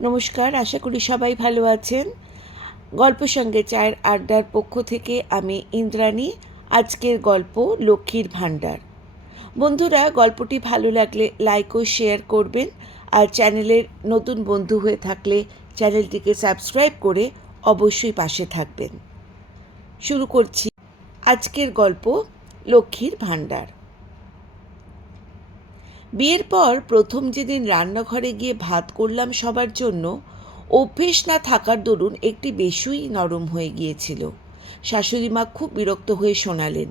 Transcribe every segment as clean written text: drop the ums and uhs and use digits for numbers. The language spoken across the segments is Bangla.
নমস্কার, আশা করি সবাই ভালো আছেন। গল্প সঙ্গে চায়ের আড্ডার পক্ষ থেকে আমি ইন্দ্রাণী। আজকের গল্প লক্ষ্মীর ভাণ্ডার। বন্ধুরা, গল্পটি ভালো লাগলে লাইক ও শেয়ার করবেন, আর চ্যানেলের নতুন বন্ধু হয়ে থাকলে চ্যানেলটিকে সাবস্ক্রাইব করে অবশ্যই পাশে থাকবেন। শুরু করছি আজকের গল্প লক্ষ্মীর ভাণ্ডার। বিয়ের পর প্রথম যেদিন রান্নাঘরে গিয়ে ভাত করলাম সবার জন্য, অভ্যেস না থাকার দরুন একটি বেশুই নরম হয়ে গিয়েছিল। শাশুড়ি মা খুব বিরক্ত হয়ে শোনালেন,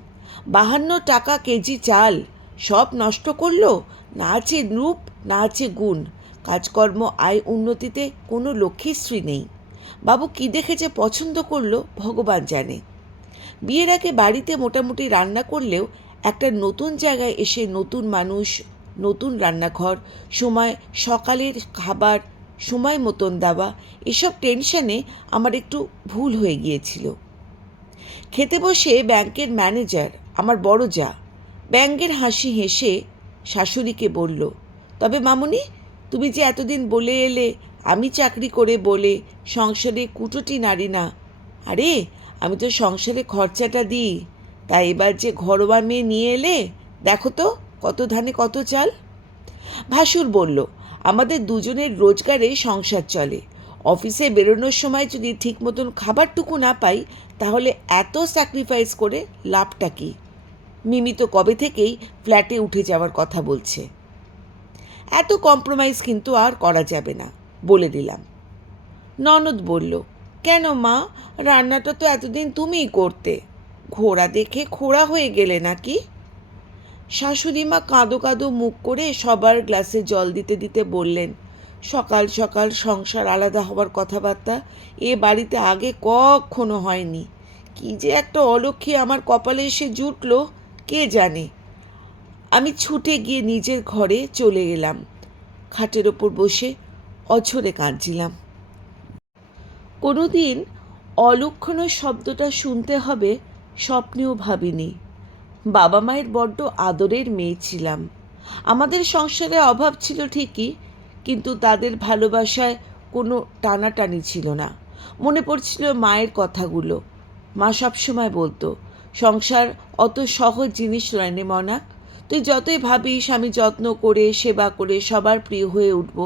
52 টাকা কেজি চাল, সব নষ্ট করলো। না আছে রূপ, না আছে গুণ, কাজকর্ম আয় উন্নতিতে কোনো লক্ষ্মীশ্রী নেই। বাবু কি দেখে যে পছন্দ করলো ভগবান জানে। বিয়ের আগে বাড়িতে মোটামুটি রান্না করলেও একটা নতুন জায়গায় এসে নতুন মানুষ, নতুন রান্নাঘর, সকালের খাবার সময় মতন দেওয়া, এসব টেনশনে আমার একটু ভুল হয়ে গিয়েছিল। খেতে বসে ব্যাংকের ম্যানেজার, আমার বড় যা, ব্যঙ্গের হাসি হেসে শাশুড়িকে বলল, তবে মামুনি, তুমি যে এতদিন বলে এলে আমি চাকরি করে বলে সংসারে কুটোটি নারী না। আরে, আমি তো সংসারে খরচাটা দিই, তাই এবার যে ঘরোয়া মেয়ে নিয়ে এলে, দেখো তো কত ধানে কত চাল। ভাসুর বলল, আমাদের দুজনের রোজগারে সংসার চলে। অফিসে বেরোনোর সময় যদি ঠিক মতন খাবারটুকু না পাই, তাহলে এত স্যাক্রিফাইস করে লাভটা কি? মিমি তো কবে থেকেই ফ্ল্যাটে উঠে যাওয়ার কথা বলছে। এত কম্প্রোমাইজ কিন্তু আর করা যাবে না, বলে দিলাম। ননদ বলল, কেন মা, রান্নাটা তো এতদিন তুমিই করতে, ঘোড়া দেখে খোড়া হয়ে গেলে নাকি? শাশুড়ি মা কাঁদো কাঁদো মুখ করে সবার গ্লাসে জল দিতে দিতে বললেন, সকাল সকাল সংসার আলাদা হওয়ার কথাবার্তা এ বাড়িতে আগে কখনো হয়নি। কি যে একটা অলক্ষ্মী আমার কপালে এসে জুটল কে জানে। আমি ছুটে গিয়ে নিজের ঘরে চলে এলাম। খাটের ওপর বসে অঝরে কাঁদছিলাম। কোনোদিন অলক্ষণ শব্দটা শুনতে হবে স্বপ্নেও ভাবিনি। বাবা মায়ের বড্ড আদরের মেয়ে ছিলাম। আমাদের সংসারে অভাব ছিল ঠিকই, কিন্তু তাদের ভালোবাসায় কোনো টানাটানি ছিল না। মনে পড়ছিল মায়ের কথাগুলো। মা সবসময় বলতো, সংসার অত সহজ জিনিস নয় রে মনা, তুই যতই ভাবিস আমি যত্ন করে সেবা করে সবার প্রিয় হয়ে উঠব,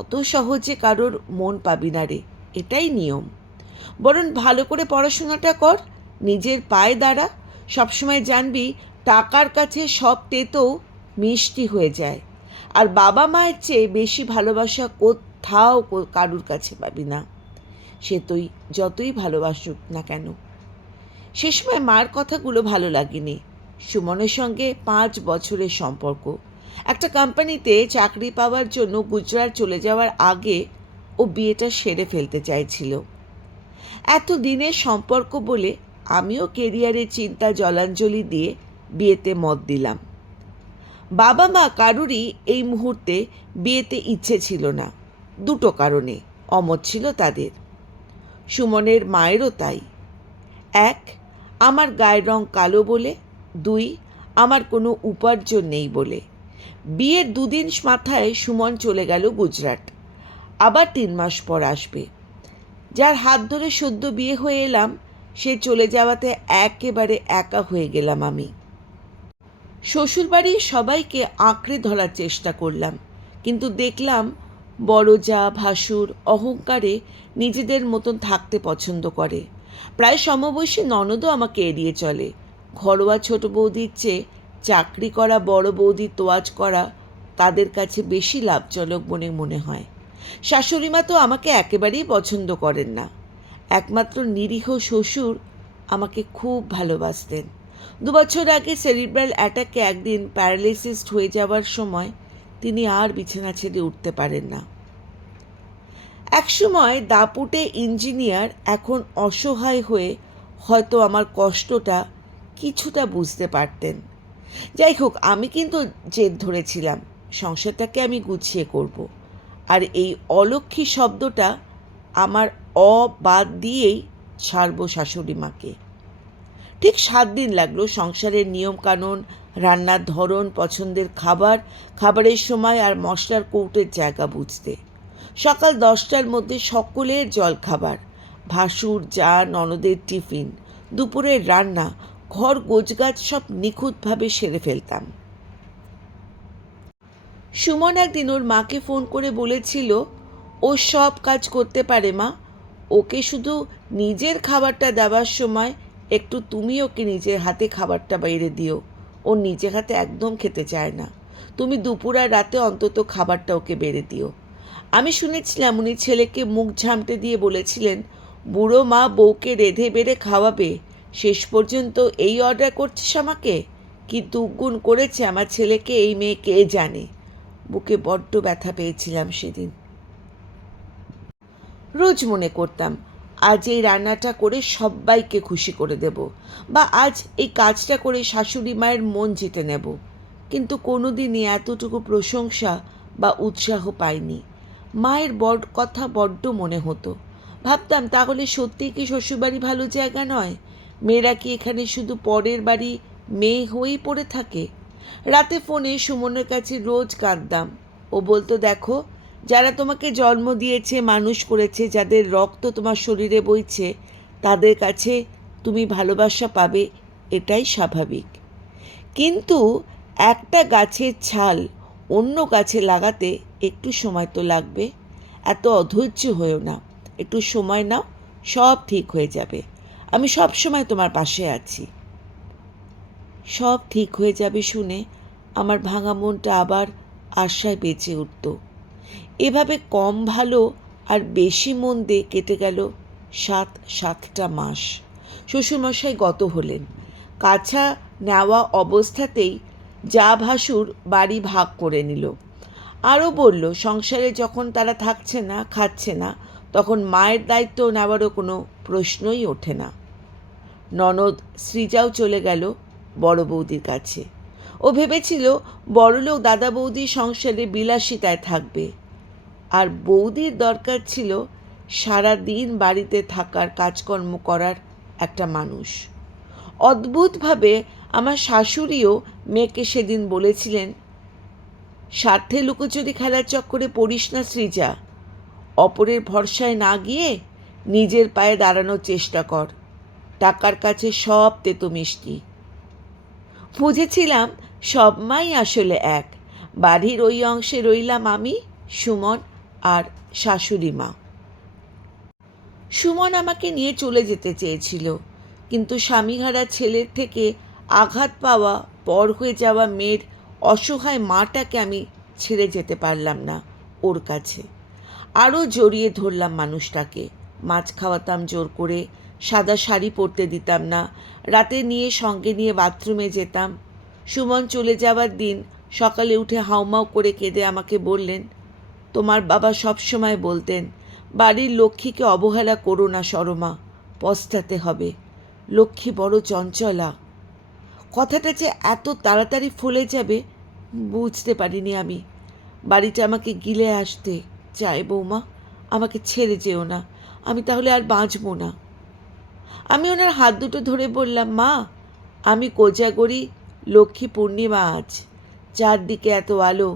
অত সহজে কারোর মন পাবি না রে, এটাই নিয়ম। বরং ভালো করে পড়াশোনাটা কর, নিজের পায়ে দাঁড়া, সবসময় জানবি টাকার কাছে সব তেতেও মিষ্টি হয়ে যায়, আর বাবা মায়ের চেয়ে বেশি ভালোবাসা কোথাও কারুর কাছে পাবি না, সে তুই যতই ভালোবাসুক না কেন। সে সময় মার কথাগুলো ভালো লাগেনি। সুমনের সঙ্গে 5 বছরের সম্পর্ক। একটা কোম্পানিতে চাকরি পাওয়ার জন্য গুজরাট চলে যাওয়ার আগে ও বিয়েটা সেরে ফেলতে চাইছিল। এত দিনের সম্পর্ক বলে আমিও কেরিয়ারের চিন্তা জলাঞ্জলি দিয়ে বিয়েতে মত দিলাম। বাবা মা কারুরই এই মুহূর্তে বিয়েতে ইচ্ছে ছিল না, দুটো কারণে অমত ছিল তাদের। সুমনের মায়েরও তাই। 1, আমার গায়ের রং কালো বলে। 2, আমার কোনো উপার্জন নেই বলে। বিয়ের 2 দিন মাথায় সুমন চলে গেল গুজরাট, আবার 3 মাস পর আসবে। যার হাত ধরে সদ্য বিয়ে হয়ে এলাম, সে চলে যাওয়াতে একেবারে একা হয়ে গেলাম আমি। শ্বশুরবাড়ির সবাইকে আঁকড়ে ধরার চেষ্টা করলাম, কিন্তু দেখলাম বড় যা ভাসুর অহংকারে নিজেদের মতন থাকতে পছন্দ করে। প্রায় সমবয়সী ননদও আমাকে এড়িয়ে চলে। ঘরোয়া ছোট বৌদির চেয়ে চাকরি করা বড় বৌদির তোয়াজ করা তাদের কাছে বেশি লাভজনক বলে মনে হয়। শাশুড়িমা তো আমাকে একেবারেই পছন্দ করেন না। একমাত্র নিরীহ শ্বশুর আমাকে খুব ভালোবাসতেন। 2 বছর আগে সেরিব্রাল অ্যাটাকে একদিন প্যারালাইসিসড হয়ে যাওয়ার সময় তিনি আর বিছানা ছেড়ে উঠতে পারেন না। একসময় দাপুটে ইঞ্জিনিয়ার এখন অসহায় হয়ে হয়তো আমার কষ্টটা কিছুটা বুঝতে পারতেন। যাই হোক, আমি কিন্তু জেদ ধরেছিলাম সংসারটাকে আমি গুছিয়ে করব, আর এই অলক্ষ্মী শব্দটা আমার বাদ দিয়েই ছাড়ব শাশুড়ি মাকে। ঠিক 7 দিন লাগলো সংসারের নিয়মকানুন, রান্নার ধরন, পছন্দের খাবারের সময় আর মশলার কৌটোর জায়গা বুঝতে। সকাল 10টার মধ্যে সকলের জলখাবার, ভাসুর, যা, ননদের টিফিন, দুপুরের রান্না, ঘর গোছগাছ সব নিখুঁতভাবে সেরে ফেলতাম। সুমন একদিন ওর মাকে ফোন করে বলেছিল, ও সব কাজ করতে পারে মা, ওকে শুধু নিজের খাবারটা দেওয়ার সময় একটু তুমি ওকে নিজের হাতে খাবারটা বেড়ে দিও। ও নিজে হাতে একদম খেতে চায় না, তুমি দুপুর আর রাতে অন্তত খাবারটা ওকে বেড়ে দিও। আমি শুনেছিলাম উনি ছেলেকে মুখ ঝামটে দিয়ে বলেছিলেন, বুড়ো মা বউকে রেঁধে বেড়ে খাওয়াবে, শেষ পর্যন্ত এই অর্ডার করছিস আমাকে? কি দুগুণ করেছে আমার ছেলেকে এই মেয়ে কে জানে। বুকে বড্ড ব্যথা পেয়েছিলাম সেদিন। রোজ মনে করতাম আজ এই রান্নাটা করে সবাইকে খুশি করে দেব, বা আজ এই কাজটা করে শাশুড়ি মায়ের মন জিতে নেব, কিন্তু কোনোদিনই এতটুকু প্রশংসা বা উৎসাহ পাইনি। মায়ের কথা বড্ড মনে হতো। ভাবতাম তাহলে সত্যিই কি শ্বশুরবাড়ি ভালো জায়গা নয়? মেয়েরা কি এখানে শুধু পরের বাড়ি মেয়ে হয়েই পড়ে থাকে? রাতে ফোনে সুমনের কাছে রোজ কাঁদতাম। ও বলতো, দেখো, যারা তোমাকে জন্ম দিয়েছে, মানুষ করেছে, যাদের রক্ত তোমার শরীরে বইছে, তাদের কাছে তুমি ভালোবাসা পাবে, এটাই স্বাভাবিক। কিন্তু একটা গাছের ছাল অন্য গাছে লাগাতে একটু সময় তো লাগবে। এত অধৈর্য হয়েও না, একটু সময় নাও, সব ঠিক হয়ে যাবে। আমি সব সময় তোমার পাশে আছি। সব ঠিক হয়ে যাবে শুনে আমার ভাঙা মনটা আবার আশায় বেঁচে উঠত। এভাবে কম ভালো আর বেশি মন্দে কেটে গেল 7টা মাস। শ্বশুরমশাই গত হলেন। কাছা নেওয়া অবস্থাতেই যা ভাসুর বাড়ি ভাগ করে নিল। আরও বলল, সংসারে যখন তারা থাকছে না, খাচ্ছে না, তখন মায়ের দায়িত্ব নেওয়ারও কোনো প্রশ্নই ওঠে না। ননদ সৃজাও চলে গেল বড় বৌদির কাছে। ও ভেবেছিল বড়লোক দাদা বৌদি সংসারে বিলাসিতায় থাকবে, আর বৌদির দরকার ছিল সারা দিন বাড়িতে থাকার, কাজকর্ম করার একটা মানুষ। অদ্ভুতভাবে আমার শাশুড়িও মেয়েকে সেদিন বলেছিলেন, স্বার্থে লুকোচুরি খেলার চক্করে পড়িস না সৃজা, অপরের ভরসায় না গিয়ে নিজের পায়ে দাঁড়ানোর চেষ্টা কর, টাকার কাছে সব তেতো মিষ্টি। বুঝেছিলাম সব মাই আসলে এক। বাড়ির ওই অংশে রইলাম আমি, সুমন আর শাশুড়ি মা। সুমন আমাকে নিয়ে চলে যেতে চেয়েছিল, কিন্তু স্বামীহারা ছেলের থেকে আঘাত পাওয়া, পর হয়ে যাওয়া মেয়ের অসহায় মাটাকে আমি ছেড়ে যেতে পারলাম না ওর কাছে। আরও জড়িয়ে ধরলাম মানুষটাকে। মাছ খাওয়াতাম জোর করে, সাদা শাড়ি পরতে দিতাম না, রাতে সঙ্গে নিয়ে বাথরুমে যেতাম। সুমন চলে যাওয়ার দিন সকালে উঠে হাউমাউ করে কেঁদে আমাকে বললেন, তোমার বাবা সবসময় বলতেন, বাড়ির লক্ষ্মীকে অবহেলা করো না সরমা, পস্তাতে হবে, লক্ষ্মী বড় চঞ্চলা। কথাটা যে এত তাড়াতাড়ি ফলে যাবে বুঝতে পারিনি আমি। বাড়িটা আমাকে গিলে আসতে চায় বৌমা, আমাকে ছেড়ে যেও না, আমি তাহলে আর বাঁচব না। আমি ওনার হাত দুটো ধরে বললাম, মা, আমি কোজাগরি, লক্ষ্মী পূর্ণিমা আজ, চারদিকে এত আলো,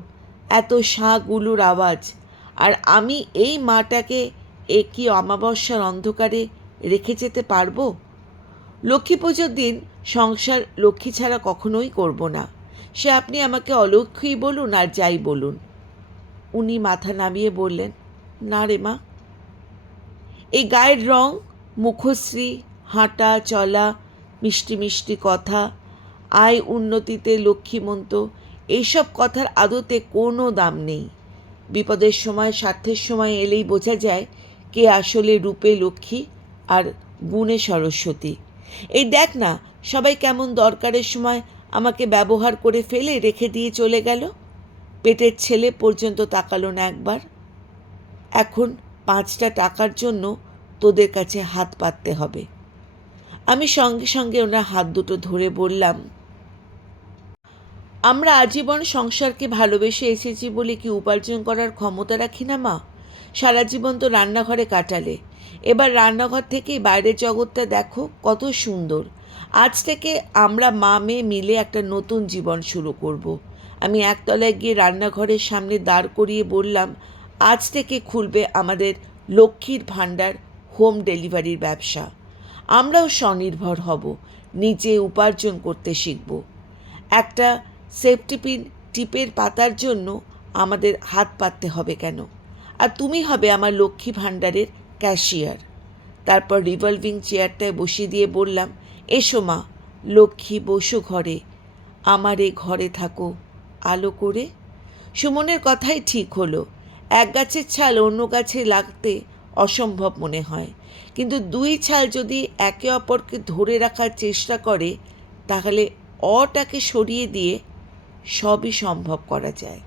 এত শাঁখগুলোর আওয়াজ, আর আমি এই মাটাকে কি অমাবস্যার অন্ধকারে রেখে যেতে পারবো? লক্ষ্মী পুজোর দিন সংসার লক্ষ্মী ছাড়া কখনোই করব না, সে আপনি আমাকে অলক্ষ্মী বলুন আর যাই বলুন। উনি মাথা নামিয়ে বললেন, না রে মা, এই গায়ের রং, মুখশ্রী, হাঁটা চলা, মিষ্টি মিষ্টি কথা, আয় উন্নতিতে লক্ষ্মীমন্ত, এইসব কথার আদতে কোনো দাম নেই। বিপদের সময়, স্বার্থের সময় এলেই বোঝা যায় কে আসলে রূপে লক্ষ্মী আর গুণে সরস্বতী। এই দেখ না, সবাই কেমন দরকারের সময় আমাকে ব্যবহার করে ফেলে রেখে দিয়ে চলে গেল, পেটের ছেলে পর্যন্ত তাকালো না একবার। এখন 5টা টাকার জন্য তোদের কাছে হাত পাততে হবে। আমি সঙ্গে সঙ্গে ওনার হাত দুটো ধরে বললাম, আমরা আজীবন সংসারকে ভালোবেসে এসেছি বলে কি উপার্জন করার ক্ষমতা রাখি না মা? সারা জীবন তো রান্নাঘরে কাটালে, এবার রান্নাঘর থেকেই বাইরের জগৎটা দেখো কত সুন্দর। আজ থেকে আমরা মা মেয়ে মিলে একটা নতুন জীবন শুরু করব। আমি একতলায় গিয়ে রান্নাঘরের সামনে দাঁড় করিয়ে বললাম, আজ থেকে খুলবে আমাদের লক্ষ্মীর ভাণ্ডার হোম ডেলিভারির ব্যবসা। আমরাও স্বনির্ভর হব, নিজে উপার্জন করতে শিখব। একটা সেফটি পিন টিপের পাতার জন্য আমাদের হাত পাততে হবে কেন? আর তুমি হবে আমার লক্ষ্মী ভাণ্ডারের ক্যাশিয়ার। তারপর রিভলভিং চেয়ারটায় বসিয়ে দিয়ে বললাম, এসো মা, লক্ষ্মী বসো ঘরে, আমার এ ঘরে থাকো আলো করে। সুমনের কথাই ঠিক হলো। এক গাছের ছাল অন্য গাছে লাগতে অসম্ভব মনে হয়, কিন্তু দুই ছাল যদি একে অপরকে ধরে রাখার চেষ্টা করে তাহলে অটাকে সরিয়ে দিয়ে সবই সম্ভব করা যায়।